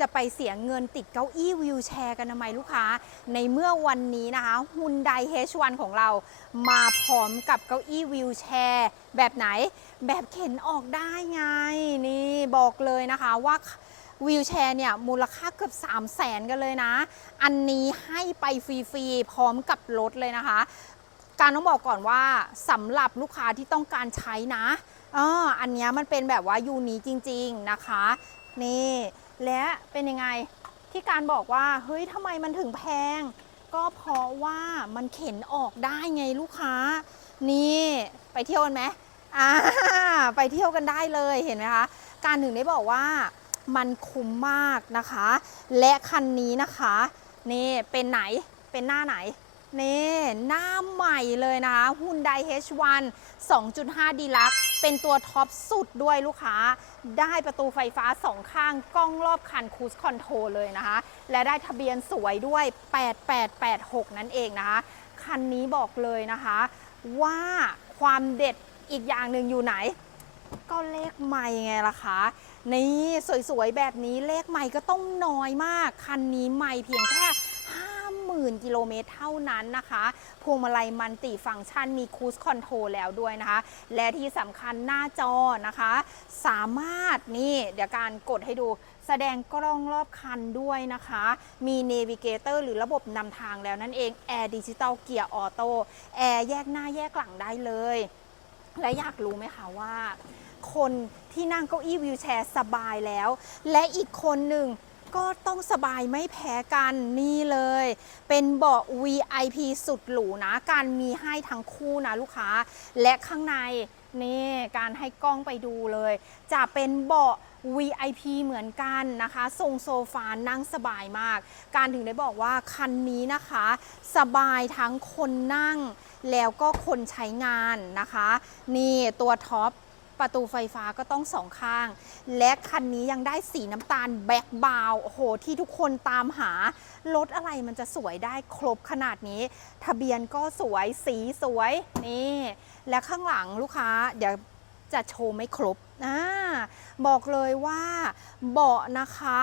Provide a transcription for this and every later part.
จะไปเสียเงินติดเก้าอี้วิวแชร์กันทำไมลูกค้า ในเมื่อวันนี้นะคะฮุนได H1 ของเรา มาพร้อมกับเก้าอี้วิวแชร์แบบไหน แบบเข็นออกได้ไง นี่บอกเลยนะคะว่าวิวแชร์เนี่ยมูลค่าเกือบ 3 0 0แสนกันเลยนะ อันนี้ให้ไปฟรีๆ พร้อมกับรถเลยนะคะ การต้องบอกก่อนว่าสำหรับลูกค้าที่ต้องการใช้นะเอออันนี้มันเป็นแบบว่ายูนีจริง ๆ นะคะ นี่ และเป็นยังไงที่การบอกว่าเฮ้ยทำไมมันถึงแพง ก็เพราะว่ามันเข็นออกได้ไงลูกค้า นี่ไปเที่ยวกันไหมอ่าไปเที่ยวกันได้เลยเห็นไหมคะการถึงได้บอกว่ามันคุ้มมากนะคะ และคันนี้นะคะนี่เป็นไหนเป็นหน้าไหน นี่หน้าใหม่เลยนะคะฮุนได H1 2.5 d ีลักเป็นตัวท็อปสุดด้วยลูกค้า ได้ประตูไฟฟ้าสองข้างกล้องรอบคันคูสคอนโทรเลยนะคะ และได้ทะเบียนสวยด้วย 8886 นั่นเองนะคะ คันนี้บอกเลยนะคะ ว่าความเด็ดอีกอย่างหนึ่งอยู่ไหน ก็เลขไม่ไงล่ะคะนี่สวยๆแบบนี้เลขไม่ก็ต้องน้อยมาก คันนี้ไม่เพียงแค่ 50,000 กิโลเมตรเท่านั้นนะคะ พวงมาลัยมันติฟังก์ชันมีคูสคอนโทรลแล้วด้วยนะคะ และที่สำคัญหน้าจอนะคะ สามารถนี่เดี๋ยวการกดให้ดูแสดงกล้องรอบคันด้วยนะคะ มีเนวิเกเตอร์หรือระบบนำทางแล้วนั่นเองแอร์ดิจิตอลเกียร์ออโต้แอร์แยกหน้าแยกหลังได้เลย และอยากรู้ไหมคะว่า คนที่นั่งเก้าอี้วิวแชร์สบายแล้ว และอีกคนหนึ่ง ก็ต้องสบายไม่แพ้กันนี่เลย เป็นเบาะ VIP สุดหรูนะ การมีให้ทั้งคู่นะลูกค้า และข้างในนี่การให้กล้องไปดูเลย จะเป็นเบาะ VIP เหมือนกันนะคะ ทรงโซฟานั่งสบายมาก การถึงได้บอกว่าคันนี้นะคะ สบายทั้งคนนั่ง แล้วก็คนใช้งานนะคะ นี่ตัวท็อป ประตูไฟฟ้าก็ต้องสองข้าง และคันนี้ยังได้สีน้ำตาลแบ็กบาวโอ้โห ที่ทุกคนตามหา รถอะไรมันจะสวยได้ครบขนาดนี้ ทะเบียนก็สวยสีสวยนี่ และข้างหลังลูกค้าเดี๋ยวจะโชว์ไม่ครบอ่าบอกเลยว่าเบาะนะคะ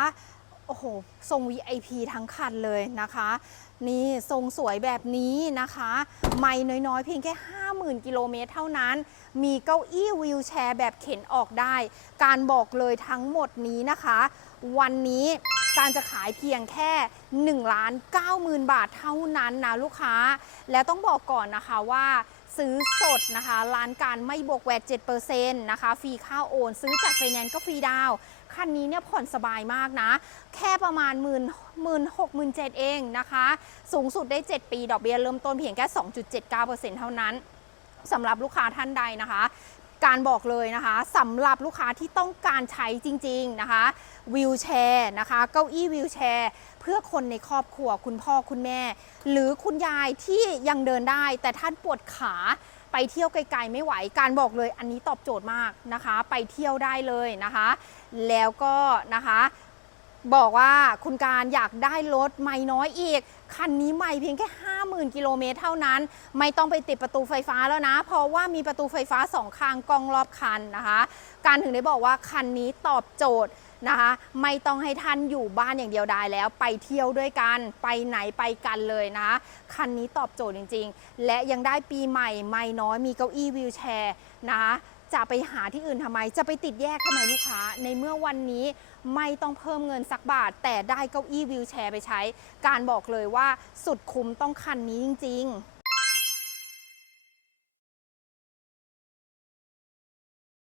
โอ้โห ทรง VIP ทั้งคันเลยนะคะ นี่ทรงสวยแบบนี้นะคะ ไม่น้อยๆ เพียงแค่ 50,000 กิโลเมตรเท่านั้น มีเก้าอี้วิวแชร์แบบเข็นออกได้ การบอกเลยทั้งหมดนี้นะคะ วันนี้การจะขายเพียงแค่1ล้าน90,000 บาทเท่านั้นนะลูกค้า และต้องบอกก่อนนะคะว่าซื้อสดนะคะ ร้านการไม่บวกแวด7%นะคะ ฟรีค่าโอน ซื้อจากไฟแนนซ์ก็ฟรีดาว คันนี้เนี่ยผ่อนสบายมากนะ แค่ประมาณ1 0 0 0 0 1 6 0 0 0เองนะคะ สูงสุดได้ 7 ปี ดอกเบี้ยเริ่มต้นเพียงแค่ 2.79%เท่านั้นสำหรับลูกค้าท่านใดนะคะ การบอกเลยนะคะสำหรับลูกค้าที่ต้องการใช้จริงๆนะคะวิวแชร์นะคะเก้าอี้วิวแชร์เพื่อคนในครอบครัวคุณพ่อคุณแม่ หรือคุณยายที่ยังเดินได้ แต่ท่านปวดขา ไปเที่ยวไกลๆไม่ไหว การบอกเลยอันนี้ตอบโจทย์มากนะคะ ไปเที่ยวได้เลยนะคะ แล้วก็นะคะบอกว่าคุณการอยากได้รถไม่น้อยอีก คันนี้ใหม่เพียงแค่ 50,000 กิโลเมตรเท่านั้น ไม่ต้องไปติดประตูไฟฟ้าแล้วนะ เพราะว่ามีประตูไฟฟ้าสองข้างกล้องรอบคันนะคะ การถึงได้บอกว่าคันนี้ตอบโจทย์ นะคะ ไม่ต้องให้ท่านอยู่บ้านอย่างเดียวได้แล้ว ไปเที่ยวด้วยกัน ไปไหนไปกันเลยนะคะคันนี้ตอบโจทย์จริง ๆ และยังได้ปีใหม่ไม่น้อยมีเก้าอี้วิวแชร์นะคะจะไปหาที่อื่นทำไม จะไปติดแยกทำไมลูกค้า ในเมื่อวันนี้ไม่ต้องเพิ่มเงินสักบาท แต่ได้เก้าอี้วิวแชร์ไปใช้ การบอกเลยว่าสุดคุ้มต้องคันนี้จริง ๆ